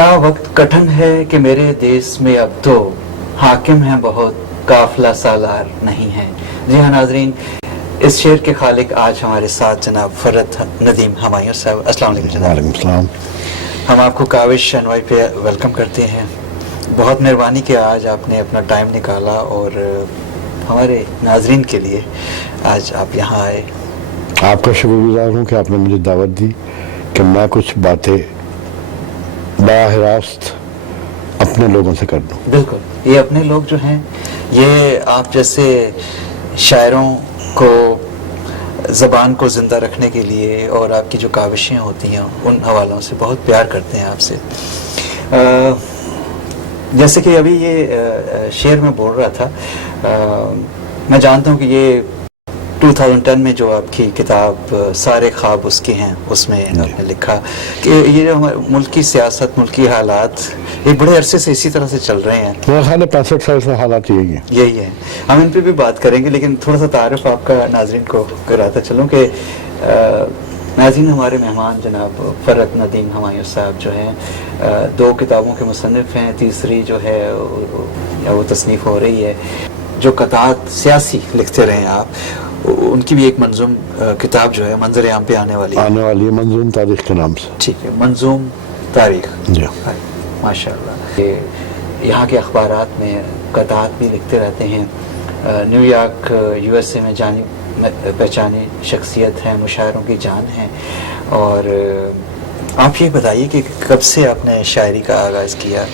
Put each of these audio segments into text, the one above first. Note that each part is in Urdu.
کیا وقت کٹھن ہے کہ میرے دیس میں اب تو حاکم ہیں بہت قافلہ سالار نہیں ہے. جی ہاں ناظرین، اس شعر کے خالق آج ہمارے ساتھ جناب فرت ندیم ہمایوں صاحب. السلام علیکم جناب. وعلیکم السلام. ہم آپ کو کاوش انوائی پہ ویلکم کرتے ہیں. بہت مہربانی کہ آج آپ نے اپنا ٹائم نکالا اور ہمارے ناظرین کے لیے آج آپ یہاں آئے. آپ کا شکر گزار ہوں کہ آپ نے مجھے دعوت دی کہ میں کچھ باتیں براہ راست اپنے لوگوں سے کر دوں. بالکل، یہ اپنے لوگ جو ہیں یہ آپ جیسے شاعروں کو زبان کو زندہ رکھنے کے لیے اور آپ کی جو کاوشیں ہوتی ہیں ان حوالوں سے بہت پیار کرتے ہیں آپ سے. جیسے کہ ابھی یہ شعر میں بول رہا تھا، میں جانتا ہوں کہ یہ 2010 میں جو آپ کی کتاب سارے خواب اس کے ہیں اس میں آپ نے لکھا کہ یہ جو ہمارے ملک کی سیاست، ملکی حالات یہ بڑے عرصے سے اسی طرح سے چل رہے ہیں. میرے خیال ہے 65 سال سے حالات یہی ہے. ہم ان پہ بھی بات کریں گے لیکن تھوڑا سا تعارف آپ کا ناظرین کو کراتا چلوں کہ ناظرین ہمارے مہمان جناب فرت ندیم ہمایوں صاحب جو ہیں 2 کتابوں کے مصنف ہیں. تیسری جو ہے وہ تصنیف ہو رہی ہے. جو قطعات سیاسی لکھتے رہے ہیں آپ، ان کی بھی ایک منظوم کتاب جو ہے منظر عام پہ آنے والی ہے منظوم تاریخ کے نام سے. ٹھیک ہے، منظوم تاریخ. جی ماشاء اللہ. یہاں کے اخبارات میں قطعات بھی لکھتے رہتے ہیں. نیو یارک USA میں جانی پہچانی شخصیت ہیں، مشاعروں کی جان ہیں. اور آپ یہ بتائیے کہ کب سے آپ نے شاعری کا آغاز کیا؟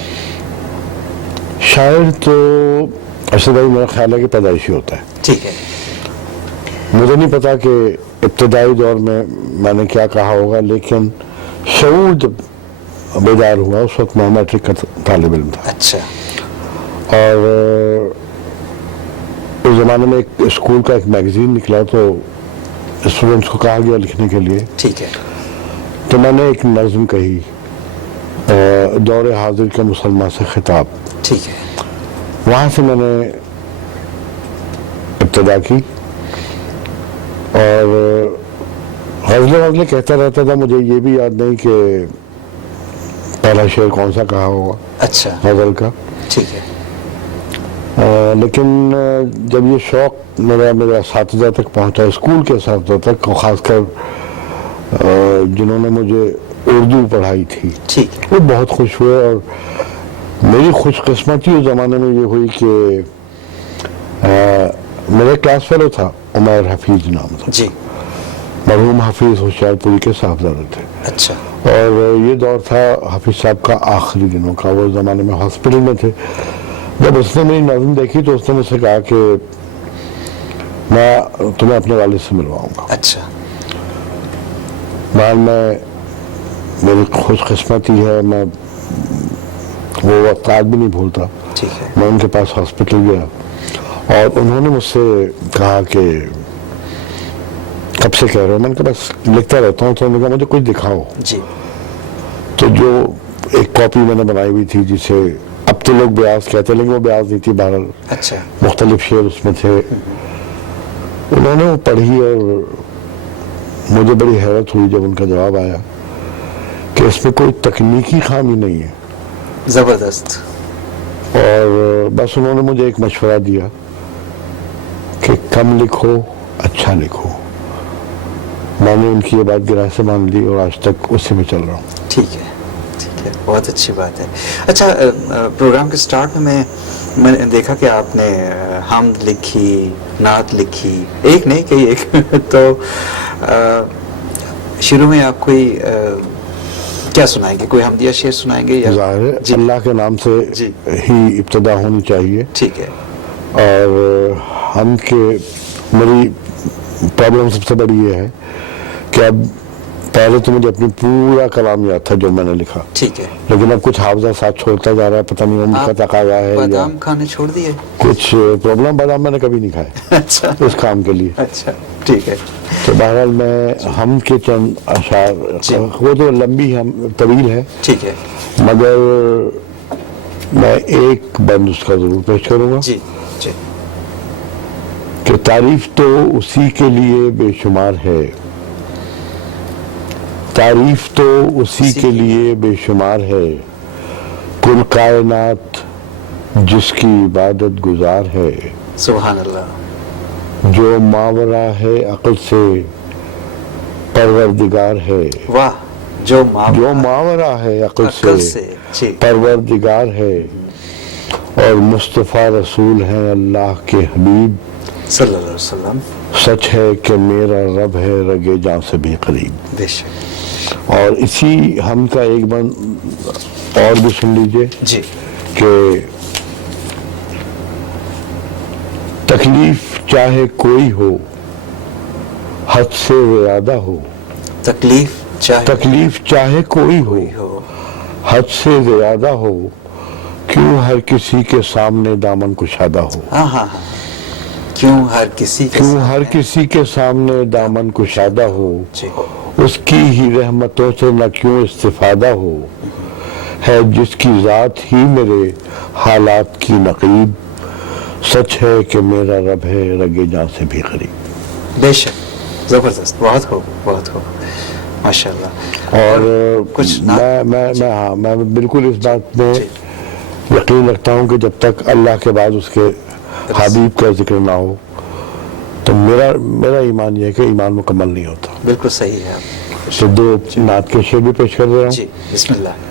شاعر تو ایسے بھائی میرا خیال ہے کہ پیدائشی ہوتا ہے. ٹھیک ہے. مجھے نہیں پتا کہ ابتدائی دور میں نے کیا کہا ہوگا، لیکن شعور جب بیدار ہوا اس وقت میں میٹرک کا طالب علم تھا. اچھا. اور اس زمانے میں ایک اسکول کا ایک میگزین نکلا تو اسٹوڈنٹس کو کہا گیا لکھنے کے لیے. ٹھیک ہے. تو میں نے ایک نظم کہی، دور حاضر کے مسلمان سے خطاب. ٹھیک ہے. وہاں سے میں نے ابتدا کی اور غزلیں کہتا رہتا تھا. مجھے یہ بھی یاد نہیں کہ پہلا شعر کون سا کہا ہوگا. اچھا. غزل کا. ٹھیک ہے. لیکن جب یہ شوق میرے اساتذہ تک پہنچا، اسکول کے اساتذہ تک، خاص کر جنہوں نے مجھے اردو پڑھائی تھی، ٹھیک، وہ بہت خوش ہوئے. اور میری خوش قسمتی اس زمانے میں یہ ہوئی کہ میرے کلاس فیلو تھا عمیر حفیظ نام تھا. جی. مرحوم حفیظ ہوشیار پوری کے صاحبزادے تھے. اچھا. اور یہ دور تھا حفیظ صاحب کا آخری دنوں کا. وہ زمانے میں ہاسپٹل میں تھے. جب اس نے میری نظم دیکھی تو اس نے مجھ سے کہا کہ میں تمہیں اپنے والد سے ملواؤں گا. اچھا. میری خوش قسمتی ہے، میں وہ وقت بھی نہیں بھولتا. ٹھیک ہے. میں ان کے پاس ہاسپٹل گیا اور انہوں نے مجھ سے کہا کہ کب سے کہہ رہے ہو؟ میں نے کہا بس لکھتا رہتا ہوں. تو انہوں نے کہا مجھے کچھ دکھاؤ. جی. تو جو ایک کاپی میں نے بنائی ہوئی تھی جسے اب تو لوگ بیاض کہتے ہیں لیکن وہ بیاض نہیں تھی، بہرحال اچھا مختلف شعر اس میں تھے. انہوں نے وہ پڑھی اور مجھے بڑی حیرت ہوئی جب ان کا جواب آیا کہ اس میں کوئی تکنیکی خامی نہیں ہے. زبردست. اور بس انہوں نے مجھے ایک مشورہ دیا کہ کم لکھو، اچھا لکھو. میں نے ان کی یہ بات گرہ سے مان لی اور آج تک اسی میں چل رہا ہوں. ٹھیک ہے. ٹھیک ہے، بہت اچھی بات ہے. اچھا، پروگرام کے سٹارٹ میں نے دیکھا کہ آپ نے حمد لکھی، نعت لکھی، ایک نہیں کئی ایک. تو شروع میں آپ کوئی کیا سنائیں گے؟ کوئی حمدیہ شعر سنائیں گے یا؟ ظاہر ہے اللہ کے نام سے ہی ابتدا ہونی چاہیے. ٹھیک ہے. اور ہم کے میری پرابلم سب سے بڑی یہ ہے کہ اب پہلے تو مجھے اپنی پورا کلام یاد تھا جو میں نے لکھا. ٹھیک ہے. لیکن اب کچھ حافظہ ساتھ چھوڑتا جا رہا ہے، پتہ نہیں عمر کا تقاضا ہے یا بادام کھانے چھوڑ دیے. کچھ پرابلم. بادام میں نے کبھی نہیں کھائے. اچھا. اس کام کے لیے. اچھا ٹھیک ہے. تو بہرحال میں ہم کے چند اشعار، وہ تو لمبی طویل ہے، ٹھیک ہے، مگر میں ایک بند اس کا ضرور پیش کروں گا. جی جی. کہ تعریف تو اسی کے لیے بے شمار ہے، تعریف تو اسی کے لیے بے شمار ہے، کل کائنات جس کی عبادت گزار ہے، سبحان اللہ، جو ماورا ہے عقل سے پروردگار ہے، واہ، جو جو ماورا ہے عقل عقل سے سے، جی، پروردگار ہے، اور مصطفیٰ رسول ہیں اللہ کے حبیب، صلی اللہ علیہ وسلم، سچ ہے کہ میرا رب ہے رگے جاں سے بھی قریب۔ بے شک، اور اسی ہم کا ایک بند اور بھی سن لیجئے جی، کہ تکلیف چاہے کوئی ہو حد سے زیادہ ہو، تکلیف چاہے کوئی ہو حد سے زیادہ ہو، کیوں ہر کسی کے سامنے دامن کشادہ ہو، ہاں ہاں ہاں، کیوں ہر کسی کے سامنے دامن کشادہ ہو، جی، اس کی ہی رحمتوں سے نہ کیوں استفادہ ہو، ہے جس کی ذات ہی میرے حالات کی نقیب، سچ ہے کہ میرا رب ہے رگے جاں سے بھی قریب۔ بے شک، زبردست، بہت خوب، بہت خوب، ماشاء اللہ۔ اور کچھ میں بالکل اس بات میں جی، یقین رکھتا ہوں کہ جب تک اللہ کے بعد اس کے حبیب کا ذکر نہ ہو تو میرا ایمان یہ ہے کہ ایمان مکمل نہیں ہوتا۔ بالکل صحیح ہے آپ، تو دو نعت کے شعر بھی پیش کر رہا ہوں جی، بسم اللہ۔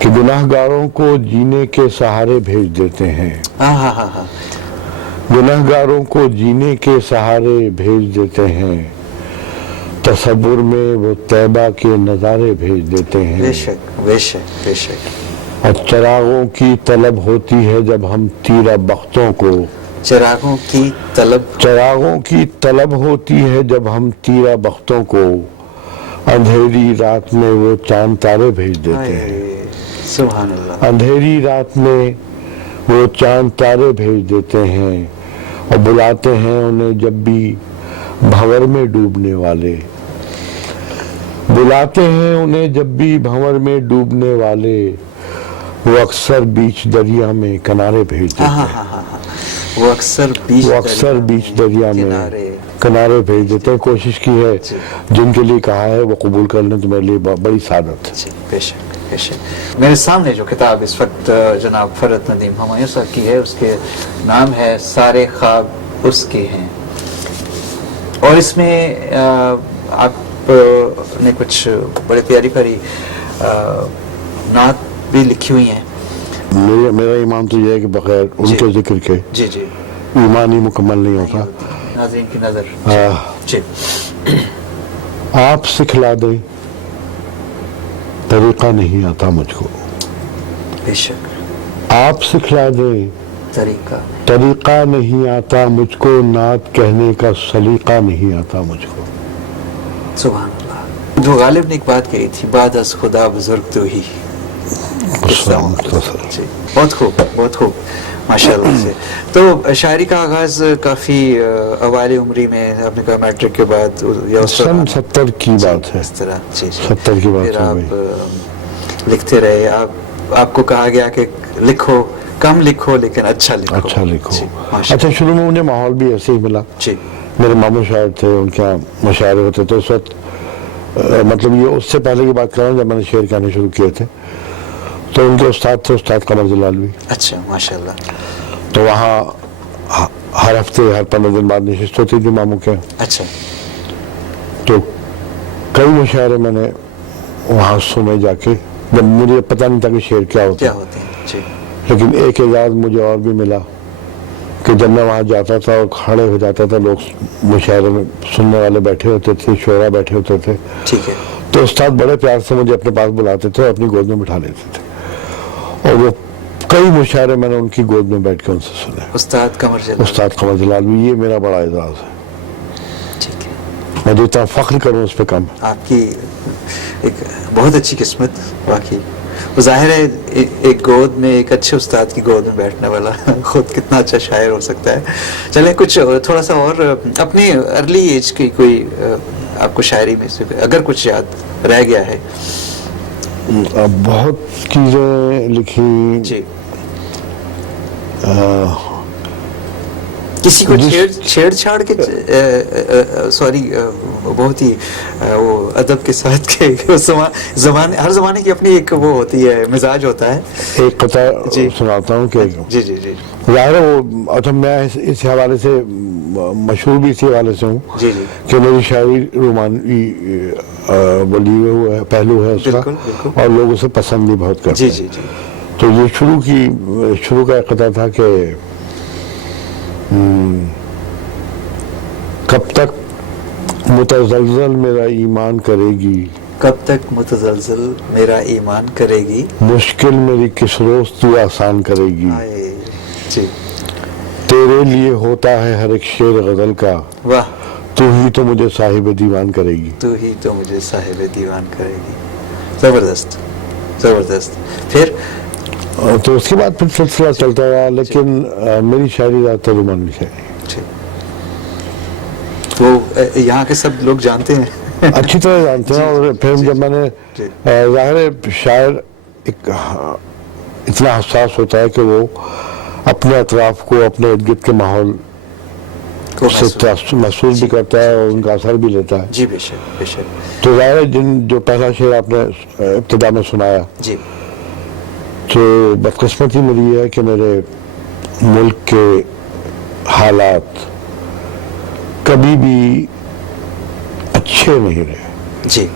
کہ گناہ گاروں کو جینے کے سہارے بھیج دیتے ہیں، ہاں ہاں ہاں ہاں، گناہ گاروں کو جینے کے سہارے بھیج دیتے ہیں، تصور میں وہ طیبہ کے نظارے بھیج دیتے ہیں، بے شک، بے شک، بے شک، اور چراغوں کی طلب ہوتی ہے جب ہم تیرہ بختوں کو، چراغوں کی طلب ہوتی ہے جب ہم تیرہ بختوں کو، اندھیری رات میں وہ چاند تارے بھیج دیتے ہیں، سبحان اللہ، اندھیری رات میں وہ چاند تارے بھیج دیتے ہیں، اور بلاتے ہیں انہیں جب بھی بھنور میں ڈوبنے والے، بلاتے ہیں انہیں جب بھی بھنور میں ڈوبنے والے، وہ اکثر بیچ دریا میں کنارے بھیج دیتے ہیں، وہ اکثر بیچ دریا میں کنارے بھیج دیتے ہیں۔ کوشش کی ہے جن کے لیے کہا ہے وہ قبول کر لیں تو میرے لیے بڑی سعادت ہے۔ جی، بے شک، بے شک۔ میرے سامنے جو کتاب اس وقت جناب فرت ندیم ہمایوں صاحب کی ہے، اس کے نام ہے سارے خواب اس کے ہیں، اور اس میں آپ نے کچھ بڑے پیاری پیاری نعت بھی لکھی ہوئی ہیں۔ میرا ایمان تو یہ ہے کہ بغیر ان کے ذکر کے جی جی، ایمان ہی مکمل نہیں ہوتا۔ ناظرین کی نظر، جی، آپ سکھلا دیں طریقہ نہیں آتا مجھ کو، بے شک، آپ سکھلا دیں طریقہ نہیں آتا مجھ کو، نعت کہنے کا سلیقہ نہیں آتا مجھ کو۔ سبحان اللہ۔ جو غالب نے ایک بات کہی تھی، بعد از خدا بزرگ تو ہی، جی، بہت خوب، بہت خوب، ماشاء اللہ سے۔ تو شاعری کا آغاز کافی اوائل عمری میں، آپ نے کہا میٹرک کے بعد یا اس سن 70 کی بات ہے، اس طرح، جی جی، 70 کی بات پھر ہے۔ آپ لکھتے رہے، آپ کو کہا گیا کہ لکھو، کم لکھو لیکن اچھا لکھو، اچھا لکھو۔ جی، ماشاء اچھا، شروع میں مجھے ماحول بھی ایسے ہی ملا، جی، میرے ماموں شاعر تھے، ان کے مشاعرے ہوتے تھے اس وقت، مطلب یہ اس سے پہلے کی بات کر رہا ہوں جب میں نے شعر کہنے شروع کیے تھے، تو ان کے استاد تھے استاد قمر جلالوی۔ اچھا، ماشاء اللہ، تو وہاں ہر ہفتے ہر 15 دن بعد نشست ہوتی تھی ماموں کے، اچھا، تو کئی مشاعرے میں نے وہاں سنے جا کے، جب مجھے پتہ نہیں تھا کہ شعر کیا ہوتا ہے، جی، لیکن ایک اعزاز مجھے اور بھی ملا کہ جب میں وہاں جاتا تھا اور کھڑے ہو جاتا تھا، لوگ مشاعرے میں سننے والے بیٹھے ہوتے تھے، شعراء بیٹھے ہوتے تھے، ٹھیک ہے، تو استاد بڑے پیار سے مجھے اپنے پاس بلاتے تھے اور اپنی گود میں بٹھا لیتے تھے، اور وہ کئی مشاعرے میں نے ان کی گود میں بیٹھ کے ان سے سنے۔ استاد قمر جلالوی، یہ میرا بڑا اعزاز ہے، ٹھیک ہے، میں جتنا فخر کروں اس پہ کم۔ آپ کی ایک بہت اچھی قسمت واقعی، ظاہر ہے ایک گود میں، ایک اچھے استاد کی گود میں بیٹھنے والا خود کتنا اچھا شاعر ہو سکتا ہے۔ چلیں کچھ تھوڑا سا اور اپنی ارلی ایج کی کوئی آپ کو شاعری میں سے اگر کچھ یاد رہ گیا ہے۔ بہت چیزیں لکھی، جی، کسی کو چھیڑ چھاڑ کے سوری بہت ہی وہ ادب کے ساتھ کہ زمانے ہر زمانے کی اپنی ایک وہ ہوتی ہے مزاج ہوتا ہے. ایک قطع سناتا ہوں کہ جی جی جی ظاہر ہے وہ اچھا میں اس حوالے سے مشہور بھی اسی حوالے سے ہوں جی جی کہ میری شاعری رومانوی ولی ہوا ہے پہلو ہے اس کا اور لوگ اسے پسند بھی بہت کرتے جی ہیں. جی جی تو یہ شروع کا ایک قطع تھا کہ کب تک متزلزل میرا ایمان کرے گی, کب تک متزلزل میرا ایمان کرے گی, مشکل میری کس روز تو آسان کرے گی, جی تیرے لیے ہوتا ہے ہر ایک شعر غزل کا, واہ, تو ہی تو مجھے صاحب دیوان کرے گی, تو ہی تو مجھے صاحب دیوان کرے گی. زبردست زبردست. پھر تو اس کے بعد پھر سلسلہ چلتا رہا, لیکن میری شاعری زیادہ تر رومانوی شاعری وہ یہاں کے سب لوگ جانتے ہیں, اچھی طرح جانتے ہیں. اور پھر جب میں نے ظاہر شاعر ایک اتنا حساس ہوتا ہے کہ وہ اپنے اطراف کو اپنے ارد گرد کے ماحول سے محسوس بھی کرتا ہے اور ان کا اثر بھی لیتا ہے. جی بے شک بے شک. تو ظاہر جو پہلا شعر آپ نے ابتدا میں سنایا, جی تو بدقسمتی میری یہ ہے کہ میرے ملک کے حالات کبھی بھی اچھے نہیں رہے. جی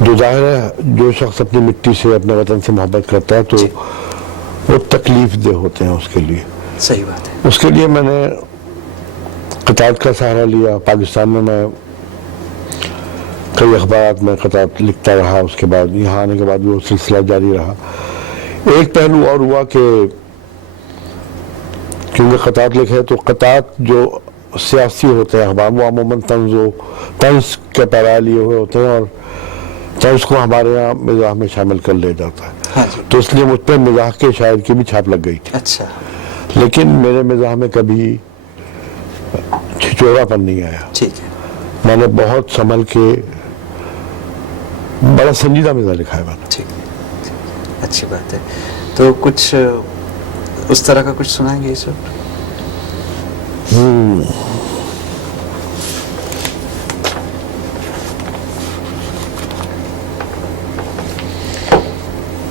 جو ظاہر ہے جو شخص اپنی مٹی سے اپنے وطن سے محبت کرتا ہے تو وہ تکلیف دہ ہوتے ہیں اس کے لیے. صحیح بات ہے. اس کے لیے میں نے قطعات کا سہارا لیا. پاکستان میں کئی اخبارات میں قطعات لکھتا رہا, اس کے بعد یہاں آنے کے بعد وہ سلسلہ جاری رہا. ایک پہلو اور ہوا کہ کیونکہ قطعات لکھے تو قطعات جو سیاسی ہوتے ہیں اخبار وہ عموماً طنز کے پیرا لیے ہوئے ہوتے ہیں اور طنز کو ہمارے یہاں مزاح میں شامل کر لیا جاتا ہے. تو اس لیے مجھ پہ مزاح کے شاعر کی بھی چھاپ لگ گئی تھی. اچھا. لیکن میرے مزاح میں کبھی چھچوڑا پن نہیں آیا. ٹھیک ہے. میں نے بہت سنبھل کے بڑا سنجیدہ مزاح لکھا ہے میں نے. ٹھیک ہے, اچھی بات ہے. تو کچھ اس طرح کا کچھ سنائیں گے اس وقت؟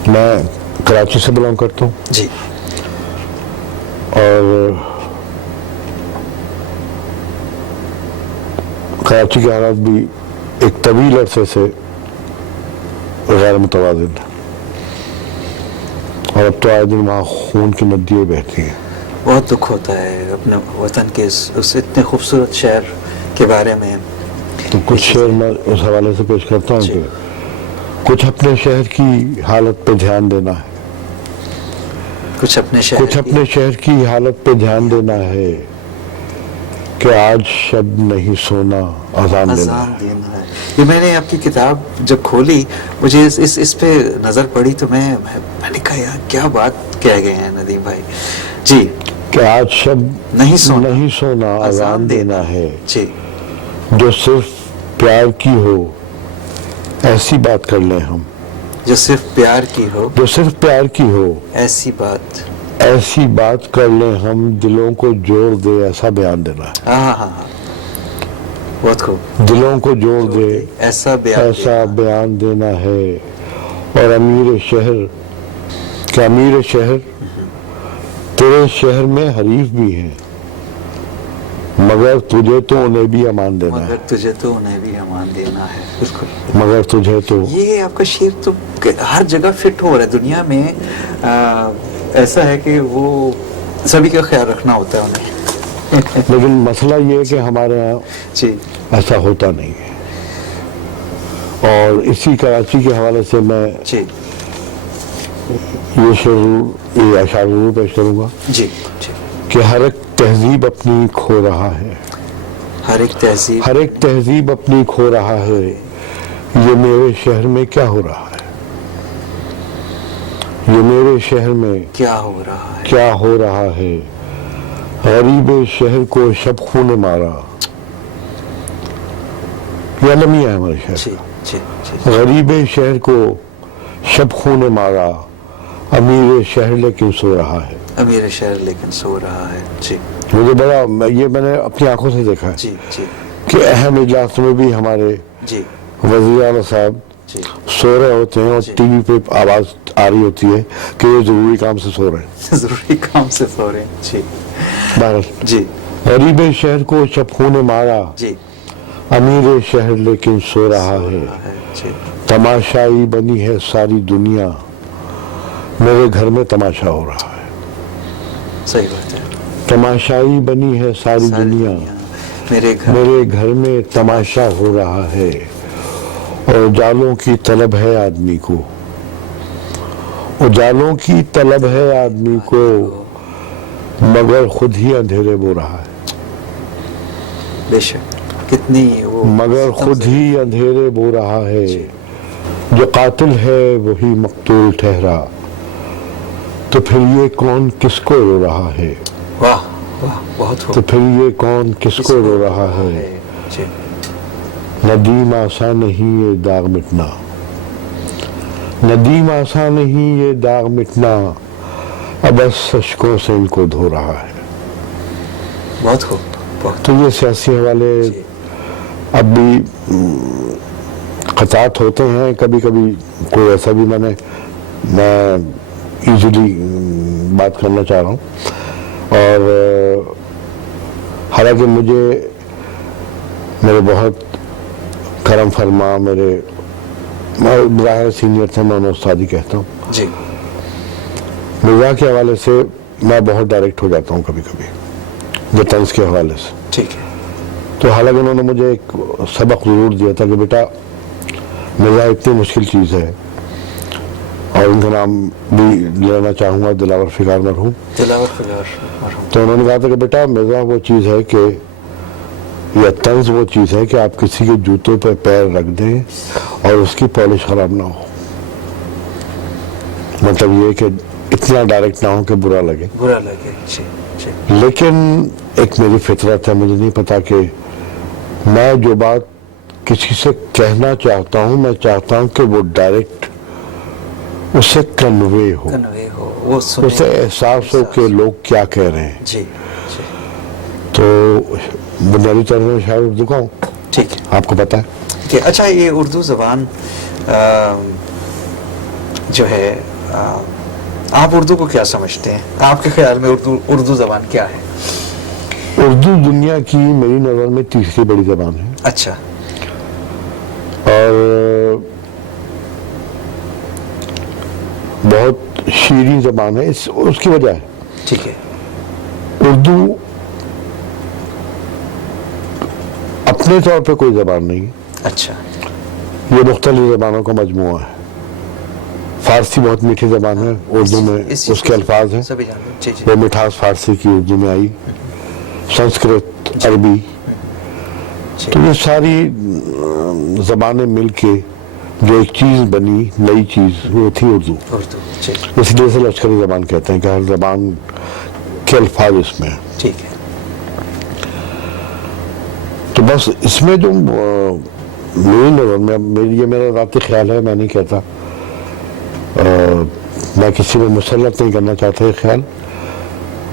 میں کراچی سے بلانگ کرتا ہوں جی, اور کراچی کے حالات بھی ایک طویل عرصے سے غیر متوازن ہے, اور اب تو آئے دن وہاں خون کی ندیاں بہتی ہیں. بہت دکھ ہوتا ہے اپنے وطن کے اس اتنے خوبصورت شہر کے بارے میں. تو کچھ شعر میں اس حوالے سے پیش کرتا ہوں کہ کچھ اپنے شہر کی حالت پہ دھیان دینا ہے, کچھ اپنے شہر کی حالت پہ دھیان دینا ہے, کہ آج شب نہیں سونا اذان دینا ہے. یہ میں نے آپ کی کتاب جب کھولی مجھے اس پہ نظر پڑی تو میں نے کہا یار کیا بات کہہ گئے ہیں ندیم بھائی. جی, کہ آج شب نہیں سونا اذان دینا ہے, جی, جو صرف پیار کی ہو ایسی بات کر لیں ہم, جو صرف پیار کی ہو ایسی بات کر لیں ہم, دلوں کو جوڑ دے ایسا بیان دینا ہے. ہاں بہت خوب. دلوں کو جوڑ دے ایسا بیان دینا ہے. اور امیر شہر تیرے شہر میں حریف بھی ہیں, مگر تجھے تو انہیں بھی امان دینا ہے. مگر تجھے تو یہ آپ کا شعر تو ہر جگہ فٹ ہو رہا ہے دنیا میں. ایسا ہے کہ وہ سبھی کا خیال رکھنا ہوتا ہے انہیں. لیکن مسئلہ یہ ہے کہ ہمارے یہاں جی ایسا ہوتا نہیں ہے. اور اسی کراچی کے حوالے سے میں یہ اشعار ضرور پیش کروں گا جی کہ ہر ایک تہذیب اپنی کھو رہا ہے, ہر ایک تہذیب اپنی کھو رہا ہے, یہ میرے شہر میں کیا ہو رہا ہے, یہ میرے شہر میں کیا ہو رہا ہے. غریب شہر کو شب خون نے مارا, یہ المیہ ہے ہمارے شہر کا. غریب شہر کو شب خون نے مارا, امیر شہر لیکن سو رہا ہے. امیر شہر لیکن سو رہا ہے. جی مجھے بڑا یہ میں نے اپنی آنکھوں سے دیکھا ہے جی جی کہ اہم اجلاس میں بھی ہمارے جی وزیر اعلیٰ صاحب جی سو رہے ہوتے ہیں اور جی. ٹی وی پہ آواز آ رہی ہوتی ہے کہ یہ ضروری کام سے سو رہے ہیں. ضروری کام سے سو رہے ہیں. جی بہرحال جی غریب شہر کو چپکو نے مارا, جی امیر شہر لیکن سو رہا ہے. جی تماشائی بنی ہے ساری دنیا, میرے گھر میں تماشا ہو رہا ہے. صحیح بات ہے. تماشائی بنی ہے ساری دنیا, میرے گھر میرے گھر میں تماشا ہو رہا ہے. اور اجالوں کی طلب ہے آدمی کو, اجالوں کی طلب ہے آدمی کو, مگر خود ہی اندھیرے بو رہا ہے. بے شک کتنی وہ مگر خود ہی اندھیرے بو رہا ہے. جو قاتل ہے وہی مقتول ٹھہرا, تو پھر یہ کون کس کو رو رہا ہے. واہ واہ بہت تو پھر یہ کون کس کو رو رہا ہے. جی ندیم آسان نہیں یہ داغ مٹنا, ندیم آسان نہیں یہ داغ مٹنا, اب بس اشکوں سے ان کو دھو رہا ہے. بہت خوب بہت. تو یہ سیاسی حوالے اب بھی قطعات ہوتے ہیں کبھی کبھی. کوئی ایسا بھی میں ایزیلی بات کرنا چاہ رہا ہوں, اور حالانکہ مجھے میرے بہت کرم فرما میرے ظاہر سینئر تھے, میں انہیں استاد ہی کہتا ہوں. جی مزاح کے حوالے سے میں بہت ڈائریکٹ ہو جاتا ہوں کبھی کبھی, جو طنز کے حوالے سے. ٹھیک ہے. تو حالانکہ انہوں نے مجھے ایک سبق ضرور دیا تھا کہ بیٹا مزاح اتنی مشکل چیز ہے, اور ان کا نام بھی لینا چاہوں گا, دلاور فکار مرحوم. دلاور فکار مرحوم. تو انہوں نے کہا تھا کہ بیٹا مزاح وہ چیز ہے کہ, یا طنز وہ چیز ہے کہ آپ کسی کے جوتوں پہ پیر رکھ دیں اور اس کی پالش خراب نہ ہو. مطلب یہ کہ اتنا ڈائریکٹ نہ ہو کہ برا لگے. برا لگے. جی جی لیکن ایک میری فطرت ہے, مجھے نہیں پتا کہ میں جو بات کسی سے کہنا چاہتا ہوں, میں چاہتا ہوں کہ وہ ڈائریکٹ اسے کنوے ہو, کنوے ہو, وہ سنے, اسے احساس ہو کہ لوگ کیا کہہ رہے ہیں. جی جی تو بنیادی طور پر شاید اردو کا ہوں, ٹھیک ہے. آپ کو پتا ہے. کہ اچھا یہ اردو زبان جو ہے, آپ اردو کو کیا سمجھتے ہیں؟ آپ کے خیال میں اردو زبان کیا ہے؟ اردو دنیا کی میری نظر میں تیسری بڑی زبان ہے. اچھا. اور بہت شیریں زبان ہے. اس کی وجہ ہے, ٹھیک ہے, اردو اپنے طور پہ کوئی زبان نہیں. اچھا. یہ مختلف زبانوں کا مجموعہ ہے. فارسی بہت میٹھی زبان ہے, اردو میں اس کے الفاظ ہیں, سبھی جانتے ہیں. جی جی وہ مٹھاس فارسی کی اردو میں آئی. سنسکرت, عربی, تو یہ ساری زبانیں مل کے جو ایک چیز بنی, نئی چیز, وہ تھی اردو. اردو. جی اس لیے سے لشکری زبان کہتے ہیں کہ ہر زبان کے الفاظ اس میں ہیں. ٹھیک ہے. تو بس اس میں جو میری نظر میں, یہ میرا ذاتی خیال ہے, میں نہیں کہتا, میں کسی میں مسلط نہیں کرنا چاہتا. یہ خیال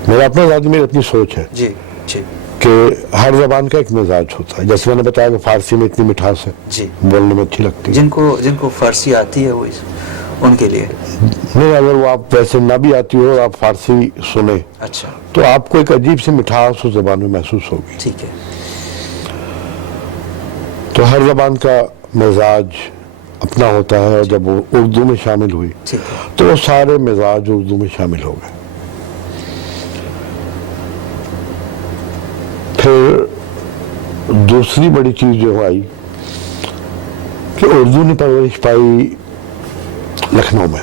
میرا اپنا ذاتی, میری اپنی سوچ ہے جی جی کہ ہر زبان کا ایک مزاج ہوتا ہے. جیسے میں نے بتایا کہ فارسی میں اتنی مٹھاس ہے, جی. بولنے میں اچھی لگتی ہے. جن کو فارسی آتی ہے وہ ان کے لیے نہیں, اگر وہ آپ ویسے نہ بھی آتی ہو اور آپ فارسی سنیں, اچھا, تو آپ کو ایک عجیب سی مٹھاس اس زبان میں محسوس ہوگی. ٹھیک ہے. تو ہر زبان کا مزاج اپنا ہوتا ہے, اور جب وہ اردو میں شامل ہوئی ٹھیک ہے. تو وہ سارے مزاج اردو میں شامل ہو گئے. پھر دوسری بڑی چیز جو آئی کہ اردو نے پرورش پائی لکھنؤ میں.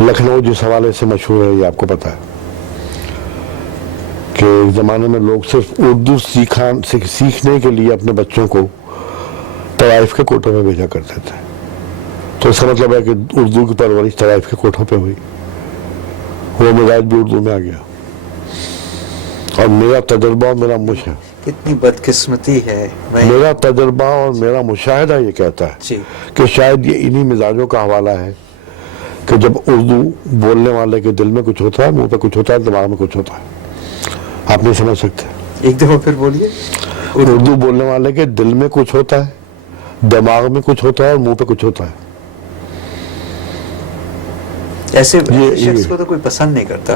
لکھنؤ جس حوالے سے مشہور ہے یہ آپ کو پتا ہے کہ ایک زمانے میں لوگ صرف اردو سیکھنے کے لیے اپنے بچوں کو طوائف کے کوٹوں میں بھیجا کرتے تھے. تو اس کا مطلب ہے کہ اردو کی پرورش طوائف کے کوٹوں پہ ہوئی, وہ مزاج بھی اردو میں آ گیا. اور میرا تجربہ اور میرا کتنی بدقسمتی ہے, میرا تجربہ اور میرا مشاہدہ یہ کہتا ہے جی کہ شاید یہ انہی مزاجوں کا حوالہ ہے کہ جب اردو بولنے والے کے دل میں کچھ ہوتا ہے، منہ پہ کچھ ہوتا ہے، دماغ میں کچھ ہوتا ہے. آپ نہیں سمجھ سکتے. ایک دفعہ پھر بولیے. اردو بولنے والے کے دل میں کچھ ہوتا ہے، دماغ میں کچھ ہوتا ہے اور منہ پہ کچھ ہوتا ہے. ایسے شخص کو تو کوئی پسند نہیں کرتا،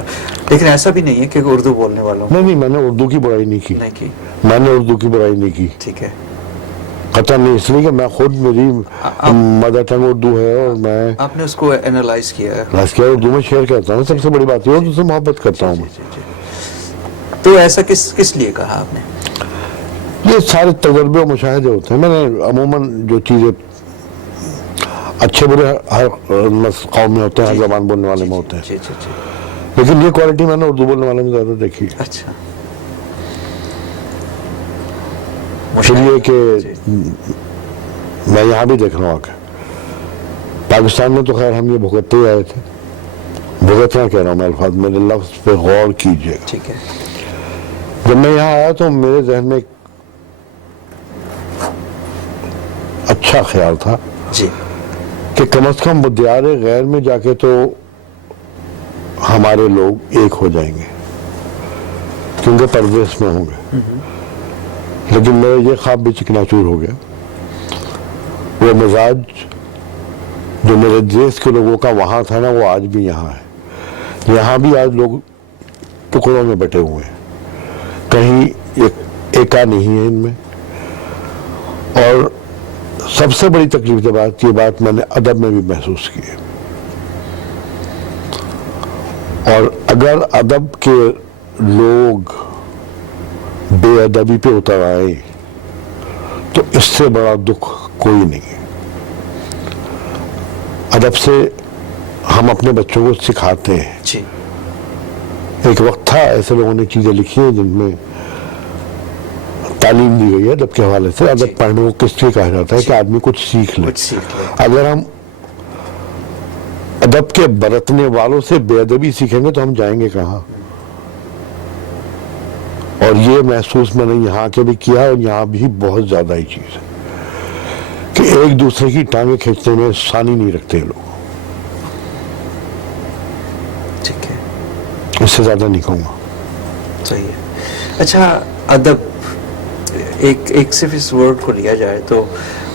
لیکن ایسا بھی نہیں ہے کہ اردو بولنے والوں نہیں، میں نے اردو کی برائی نہیں کی. نہیں کی. میں نے اردو کی برائی نہیں کی. ٹھیک ہے. قطعا نہیں، اس لیے کہ میں خود، میری مدر ٹنگ اردو ہے اور میں آپ نے اس کو اینالائز کیا ہے. اردو میں شعر کہتا ہوں. سب سے بڑی بات یہ اردو سے محبت کرتا ہوں میں. تو ایسا کس لیے کہا آپ نے؟ یہ سارے تجربے و مشاہدے ہوتے ہیں. میں نے عموماً جو چیزیں اچھے برے ہر قوم میں ہوتے ہیں، ہر زبان بولنے والے میں ہوتے ہیں، لیکن یہ کوالٹی میں نے اردو بولنے والے میں زیادہ دیکھی. اچھا. پھر یہ کہ میں یہاں بھی دیکھ رہا ہوں کہ پاکستان میں تو خیر ہم یہ بھگتتے ہی آئے تھے. بھگتنا کہہ رہا ہوں میں الفاظ، میرے لفظ پہ غور کیجیے گا. ٹھیک ہے. جب میں یہاں آیا تو میرے ذہن میں ایک اچھا خیال تھا جی کہ کم از کم وہ دیار غیر میں جا کے تو ہمارے لوگ ایک ہو جائیں گے، کیونکہ پردیس میں ہوں گے. لیکن میرا یہ خواب بھی چکناچور ہو گیا. وہ مزاج جو میرے دیش کے لوگوں کا وہاں تھا نا، وہ آج بھی یہاں ہے. یہاں بھی آج لوگ ٹکڑوں میں بٹے ہوئے ہیں، کہیں ایکا نہیں ہے ان میں. اور سب سے بڑی تکلیف یہ بات میں نے ادب میں بھی محسوس کی ہے. اور اگر ادب کے لوگ بے ادبی پہ اتر آئے تو اس سے بڑا دکھ کوئی نہیں ہے. ادب سے ہم اپنے بچوں کو سکھاتے ہیں. جی. ایک وقت تھا ایسے لوگوں نے چیزیں لکھی ہیں جن میں تعلیم دی گئی ہے ادب کے حوالے سے. ادب پڑھنے کو کس لیے کہا جاتا ہے کہ آدمی کچھ سیکھ لے. اگر ہم ادب کے برتنے والوں سے بے ادبی سیکھیں گے تو ہم جائیں گے کہاں. اور یہ محسوس میں نے یہاں کے بھی کیا، اور یہاں بھی بہت زیادہ ہی چیز ہے کہ ایک دوسرے کی ٹانگیں کھینچنے میں ثانی نہیں رکھتے لوگ. ٹھیک ہے. اس سے زیادہ نہیں کہوں گا. صحیح ہے. اچھا، ادب ایک صرف اس ورڈ کو لیا جائے تو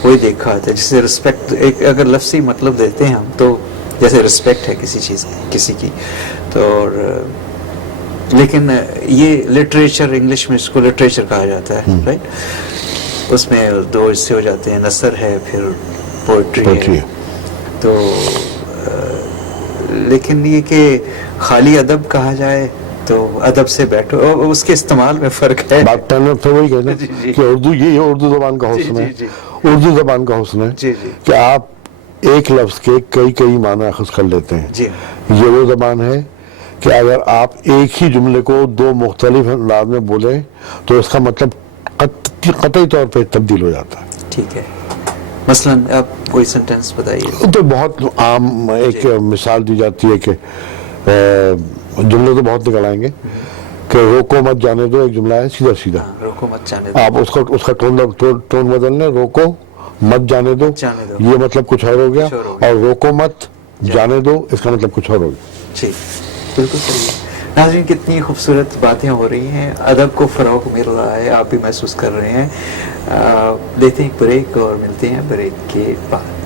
وہی دیکھا آتا ہے جسے رسپیکٹ. ایک اگر لفظی مطلب دیتے ہیں ہم تو جیسے رسپیکٹ ہے کسی چیز کسی کی تو، لیکن یہ لٹریچر، انگلش میں اس کو لٹریچر کہا جاتا ہے، رائٹ. اس میں دو حصے ہو جاتے ہیں، نثر ہے پھر پوئٹری ہے. تو لیکن یہ کہ خالی ادب کہا جائے تو ادب سے بیٹھو، اس کے استعمال میں فرق ہے. بات پہلے تو وہی کہنا کہ اردو، یہ اردو زبان کا حسن ہے. اردو زبان کا حسن ہے کہ آپ ایک لفظ کے کئی معنی اخذ کر لیتے ہیں. یہ وہ زبان ہے کہ اگر آپ ایک ہی جملے کو دو مختلف انداز میں بولیں تو اس کا مطلب قطعی طور پہ تبدیل ہو جاتا ہے. ٹھیک ہے. مثلاً آپ کوئی سینٹینس بتائیے. تو بہت عام ایک مثال دی جاتی ہے کہ جملے تو بہت نکل آئیں گے کہ روکو مت جانے دو. ایک جملہ ہے سیدھا سیدھا، روکو مت جانے دو. آپ اس کا ٹون بدل لیں. روکو مت جانے دو، یہ مطلب کچھ اور ہو گیا. اور روکو مت جانے دو، اس کا مطلب کچھ اور ہو گیا. جی بالکل صحیح. ناظرین، کتنی خوبصورت باتیں ہو رہی ہیں، ادب کو فروغ مل رہا ہے، آپ بھی محسوس کر رہے ہیں. لیتے ہیں ایک بریک اور ملتے ہیں بریک کے بعد.